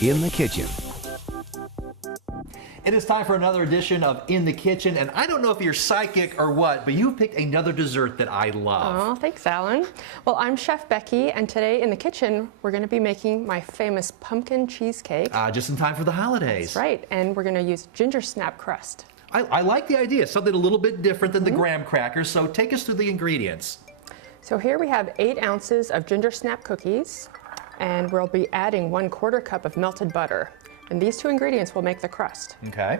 In the Kitchen. It is time for another edition of In the Kitchen, and I don't know if you're psychic or what, but you picked another dessert that I love. Oh, thanks, Alan. Well, I'm Chef Becky, and today in the kitchen, we're going to be making my famous pumpkin cheesecake. Just in time for the holidays. That's right, and we're going to use ginger snap crust. I like the idea, something a little bit different than the graham crackers, so take us through the ingredients. So here we have 8 ounces of ginger snap cookies, and we'll be adding 1/4 cup of melted butter. And these 2 ingredients will make the crust. Okay.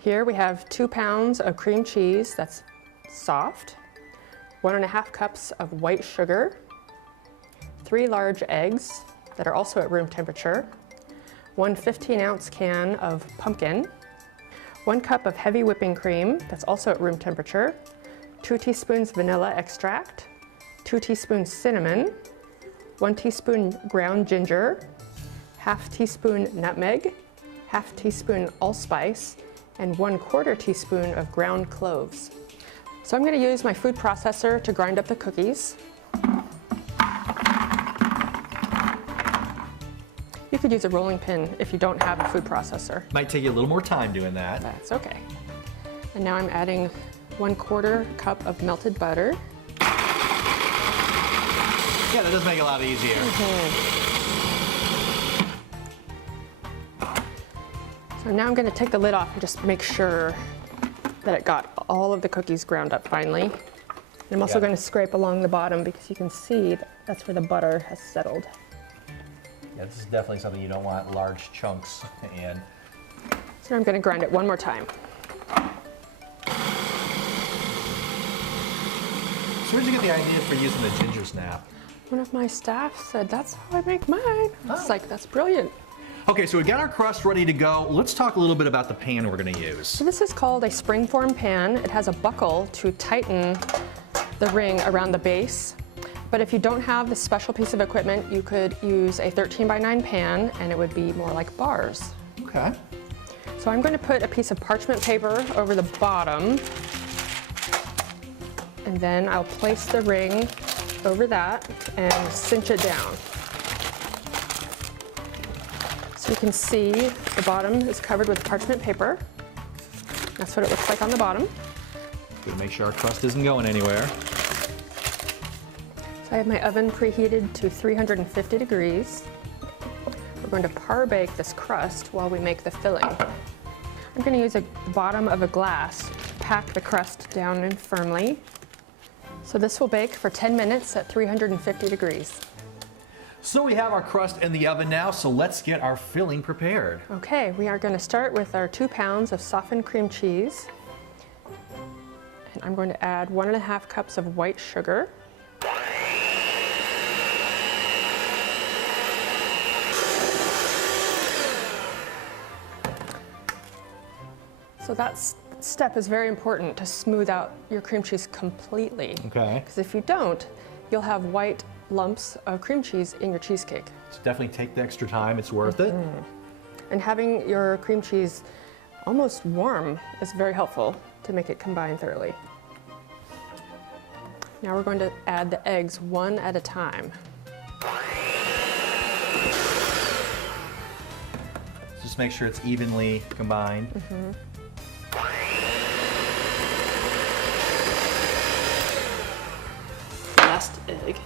Here we have 2 pounds of cream cheese that's soft, 1½ cups of white sugar, 3 large eggs that are also at room temperature, 1 15-ounce can of pumpkin, 1 cup of heavy whipping cream that's also at room temperature, 2 teaspoons vanilla extract, 2 teaspoons cinnamon, 1 teaspoon ground ginger, ½ teaspoon nutmeg, ½ teaspoon allspice, and 1/4 teaspoon of ground cloves. So I'm going to use my food processor to grind up the cookies. You could use a rolling pin if you don't have a food processor. Might take you a little more time doing that. That's okay. And now I'm adding 1/4 cup of melted butter. Yeah, that does make it a lot easier. So now I'm going to take the lid off and just make sure that it got all of the cookies ground up finally. And I'm also going to scrape along the bottom because you can see that's where the butter has settled. Yeah, this is definitely something you don't want large chunks in. So now I'm going to grind it one more time. So where'd you get the idea for using the ginger snap? One of my staff said, that's how I make mine. It's like, that's brilliant. Okay, so we got our crust ready to go. Let's talk a little bit about the pan we're gonna use. So this is called a springform pan. It has a buckle to tighten the ring around the base. But if you don't have this special piece of equipment, you could use a 13x9 pan and it would be more like bars. Okay. So I'm going to put a piece of parchment paper over the bottom, and then I'll place the ring over that and cinch it down. So you can see the bottom is covered with parchment paper. That's what it looks like on the bottom. Gotta make sure our crust isn't going anywhere. So I have my oven preheated to 350 degrees. We're going to par bake this crust while we make the filling. I'm going to use the bottom of a glass to pack the crust down in firmly. So this will bake for 10 minutes at 350 degrees. So we have our crust in the oven now, so let's get our filling prepared. Okay, we are going to start with our 2 pounds of softened cream cheese. And I'm going to add 1½ cups of white sugar. So that step is very important to smooth out your cream cheese completely. Okay. Because if you don't, you'll have white lumps of cream cheese in your cheesecake. So definitely take the extra time, it's worth it. And having your cream cheese almost warm is very helpful to make it combine thoroughly. Now we're going to add the eggs one at a time. Just make sure it's evenly combined. Last egg.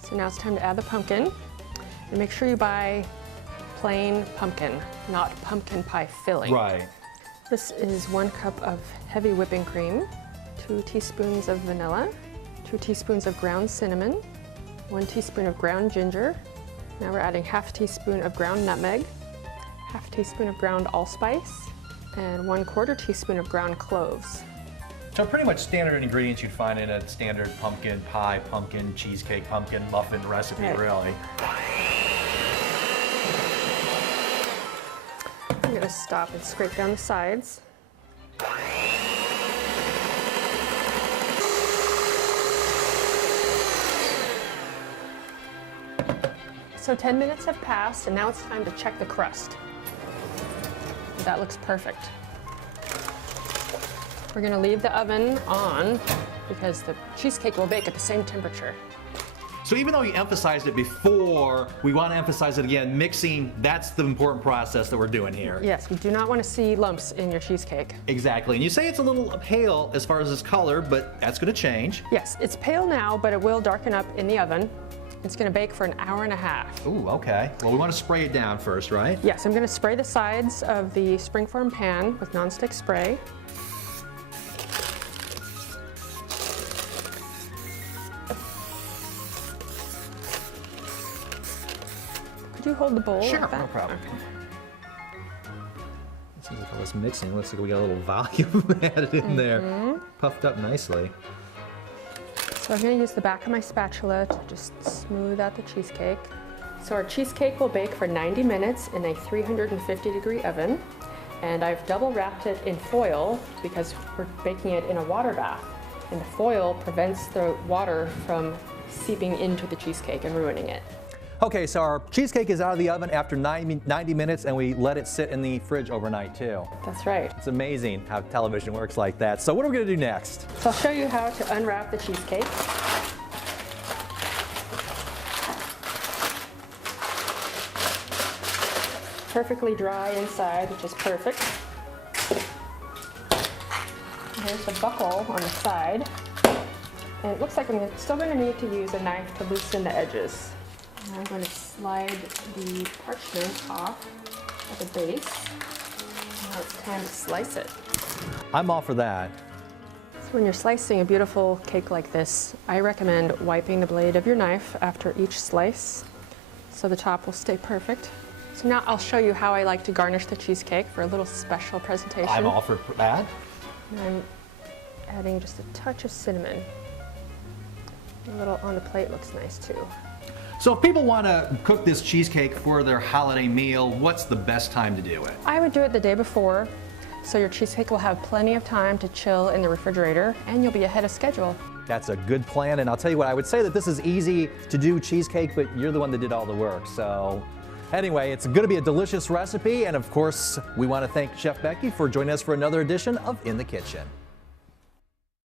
So now it's time to add the pumpkin. And make sure you buy plain pumpkin, not pumpkin pie filling. Right. This is 1 cup of heavy whipping cream, 2 teaspoons of vanilla, 2 teaspoons of ground cinnamon, 1 teaspoon of ground ginger. Now we're adding ½ teaspoon of ground nutmeg, ½ teaspoon of ground allspice, and 1/4 teaspoon of ground cloves. So pretty much standard ingredients you'd find in a standard pumpkin pie, pumpkin cheesecake, pumpkin muffin recipe, really. I'm going to stop and scrape down the sides. So 10 minutes have passed, and now it's time to check the crust. That looks perfect. We're going to leave the oven on because the cheesecake will bake at the same temperature. So even though you emphasized it before, we want to emphasize it again. Mixing, that's the important process that we're doing here. Yes, you do not want to see lumps in your cheesecake. Exactly. And you say it's a little pale as far as its color, but that's going to change. Yes, it's pale now, but it will darken up in the oven. It's going to bake for an hour and a half. Ooh, okay. Well, we want to spray it down first, right? Yes, I'm going to spray the sides of the springform pan with nonstick spray. Could you hold the bowl? Sure, like that? no problem. Okay. It seems like all this mixing looks like we got a little volume added in there. Puffed up nicely. So I'm going to use the back of my spatula to just smooth out the cheesecake. So our cheesecake will bake for 90 minutes in a 350-degree oven. And I've double wrapped it in foil because we're baking it in a water bath. And the foil prevents the water from seeping into the cheesecake and ruining it. Okay, so our cheesecake is out of the oven after 90 minutes, and we let it sit in the fridge overnight too. That's right. It's amazing how television works like that. So what are we going to do next? So I'll show you how to unwrap the cheesecake. Perfectly dry inside, which is perfect. Here's the buckle on the side. And it looks like I'm still going to need to use a knife to loosen the edges. I'm going to slide the parchment off at the base. Now it's time to slice it. I'm all for that. So when you're slicing a beautiful cake like this, I recommend wiping the blade of your knife after each slice so the top will stay perfect. So now I'll show you how I like to garnish the cheesecake for a little special presentation. I'm all for that. And I'm adding just a touch of cinnamon. A little on the plate looks nice too. So if people want to cook this cheesecake for their holiday meal, what's the best time to do it? I would do it the day before, so your cheesecake will have plenty of time to chill in the refrigerator, and you'll be ahead of schedule. That's a good plan, and I'll tell you what, I would say that this is easy to do cheesecake, but you're the one that did all the work. So anyway, it's going to be a delicious recipe, and of course, we want to thank Chef Becky for joining us for another edition of In the Kitchen.